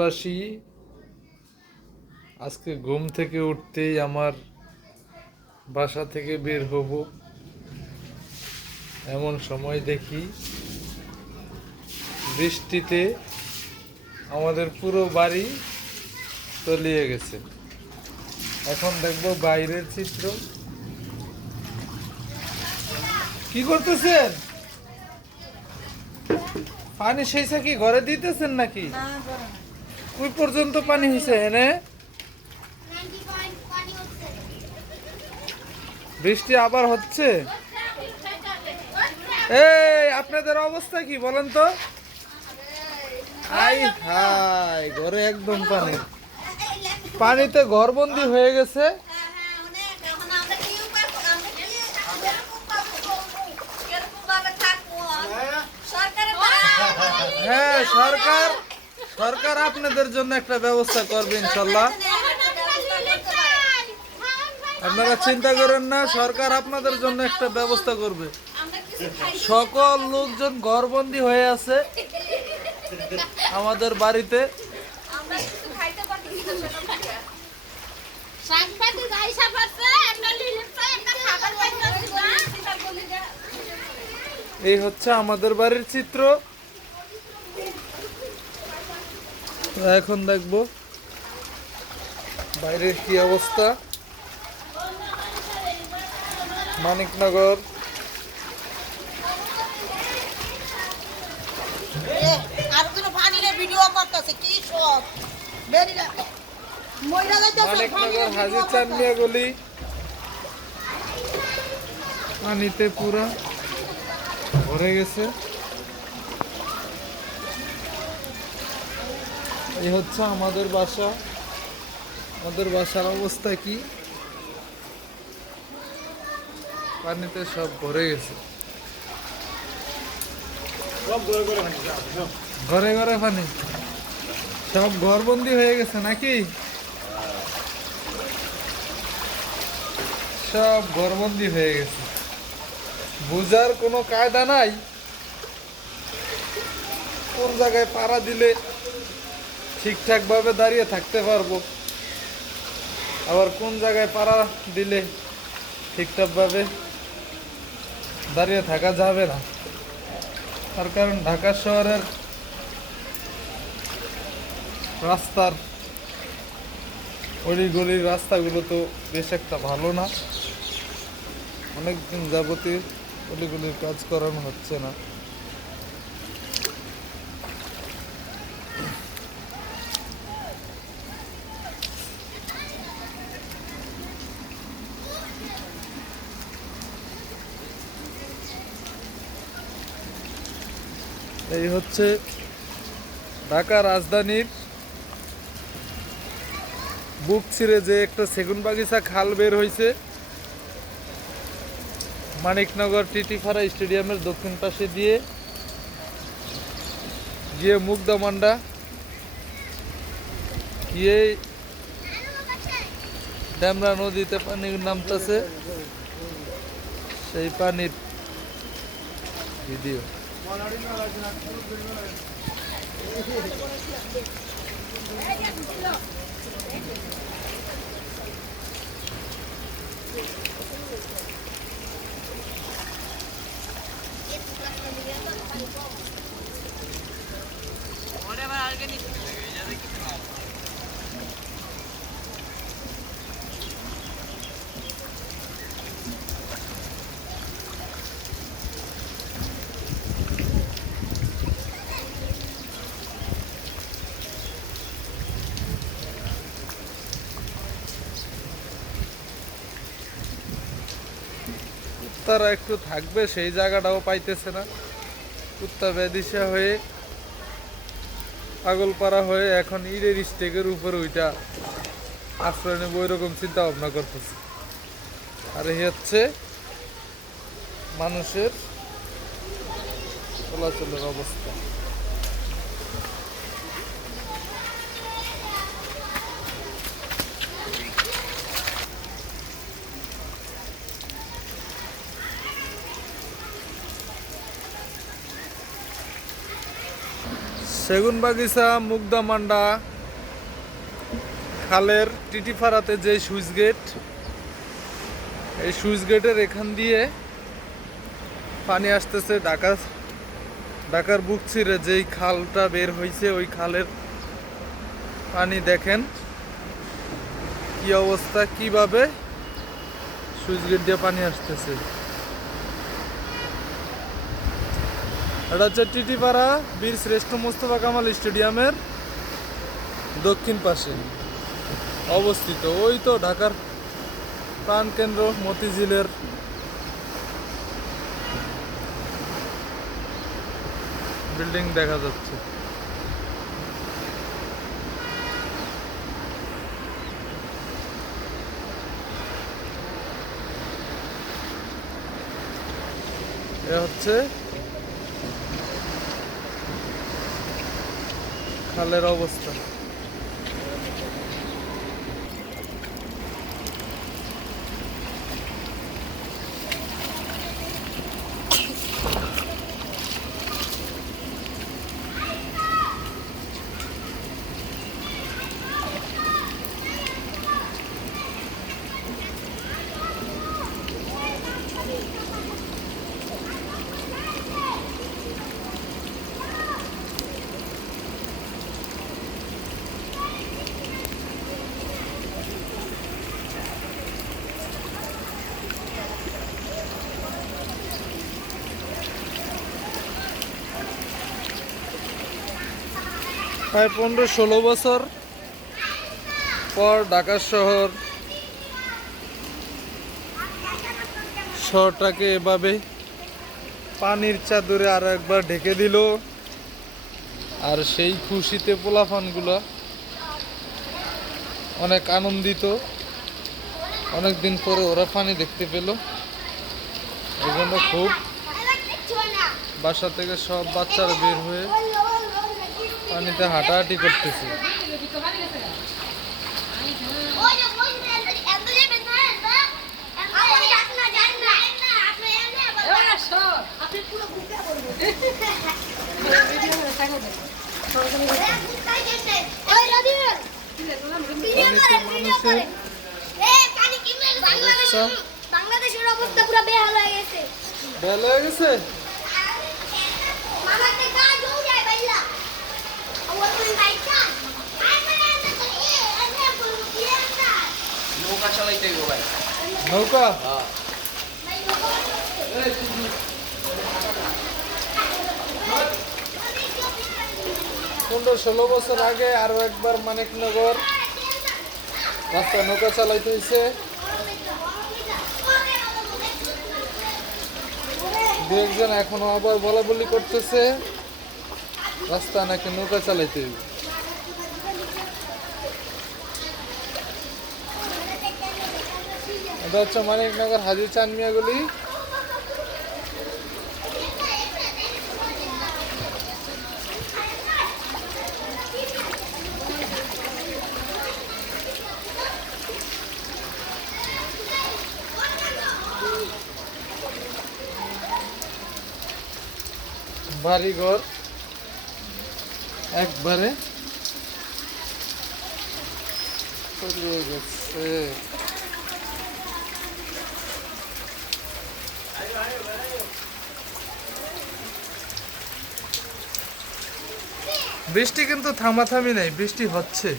বাসী আজকে ঘুম থেকে উঠতেই আমার বাসা থেকে বের হব, এমন সময় দেখি বৃষ্টিতে আমাদের পুরো বাড়ি তলিয়ে গেছে। এখন দেখবো বাইরের চিত্র। কি করতেছেন? পানি সেইসা কি ঘরে দিতেছেন নাকি? ওই পর্যন্ত পানি হয়েছে এনে? বৃষ্টি আবার হচ্ছে। এই আপনাদের অবস্থা কি বলেন তো? আই হাই, ঘরে একদম পানি, পানিতে ঘরবন্দি হয়ে গেছে। হ্যাঁ, সরকার সরকার আপনাদের জন্য একটা ব্যবস্থা করবে ইনশাল্লাহ। আপনারা চিন্তা করেন না, সরকার আপনাদের জন্য একটা ব্যবস্থা করবে। সকল লোকজন ঘরবন্দি হয়ে আছে আমাদের বাড়িতে। এই হচ্ছে আমাদের বাড়ির চিত্র। এখন দেখবো বাইরের কি অবস্থা। মানিকনগর মানিকনগর হাজি চান্দিয়া গলি পানিতে পুরা ভরে গেছে। এই হচ্ছে আমাদের বাসা। আমাদের বাসার অবস্থা কি, পানিতে সব ভরে গেছে। ঘরে ঘরে পানি, সব ঘরবন্দি হয়ে গেছে নাকি? সব ঘরবন্দি হয়ে গেছে, বুঝার কোনো কায়দা নাই। কোন জায়গায় পাড়া দিলে ঠিকঠাক ভাবে দাঁড়িয়ে থাকতে পারবো, আবার কোন জায়গায় পাড়া দিলে ঠিকঠাক ভাবে দাঁড়িয়ে থাকা যাবে না। তার কারণ ঢাকা শহরের রাস্তার অলিগলির রাস্তাগুলো তো বেশ একটা ভালো না। অনেকদিন যাবতীয় অলিগলির কাজ করানো হচ্ছে না। এই হচ্ছে ঢাকা রাজধানীর বুক ছিঁড়ে যে একটা সেগুনবাগিচা খাল বের হয়েছে মানিকনগর টিটিপাড়া স্টেডিয়ামের দক্ষিণ পাশে দিয়ে গিয়ে মুগদামান্ডা গিয়ে ড্যামরা নদীতে পানি নামতেছে, সেই পানির ভিডিও। তারা একটু থাকবে সেই জায়গাটাও পাইতেছে না। কুত্তা বেদিশা হয়ে পাগলপাড়া হয়ে এখন ইটের স্টেকের উপরে ওইটা আশ্রয় নেব, ওইরকম চিন্তা ভাবনা করতেছে। আর এই হচ্ছে মানুষের চলাচলের অবস্থা। সেগুনবাগিচা মুগদামান্ডা খালের টিটিপাড়াতে যে সুইচ গেট, এই সুইচ গেটের এখান দিয়ে পানি আসতেছে ঢাকার বুক চিরে যেই খালটা বের হয়েছে ওই খালের পানি দেখেন কি অবস্থা, কিভাবে সুইচ গেট দিয়ে পানি আসতেছে। এটা হচ্ছে টিটিপাড়া বীর শ্রেষ্ঠ মোস্তফা কামাল স্টেডিয়ামের দক্ষিণ পাশে অবস্থিত। ওই তো ঢাকার প্রাণকেন্দ্র মতিঝিলের বিল্ডিং দেখা যাচ্ছে। এ হচ্ছে খালের অবস্থা। প্রায় 15-16 বছর পর ঢাকা শহরটাকে এভাবে পানির চাদরে আরো একবার ঢেকে দিল। আর সেই খুশিতে পোলাপানগুলো অনেক আনন্দিত, অনেকদিন পরে ওরা পানি দেখতে পেল। এই জন্য খুব বাসা থেকে সব বাচ্চারা বের হয়ে পানিতে হাঁটাহাঁটি করতেছে। বাংলাদেশের অবস্থা পুরো বেহাল হয়ে গেছে। বেহাল হয়ে গেছে। নৌকা চালাইতে হইব ভাই। নৌকা? হ্যাঁ। 15-16 বছর আগে আরো একবার মানিকনগর রাস্তা নৌকা চালাইতে হয়েছে। দু একজন এখনো আবার বলা বলি করতেছে রাস্তা নাকি নৌকা চালাইতে হইবে। এটা হচ্ছে মানিকনগর হাজি চাঁদ মিয়া গলি। বাড়িঘর একবারে তলিয়ে গেছে। বৃষ্টি কিন্তু থামাথামি নাই, বৃষ্টি হচ্ছে।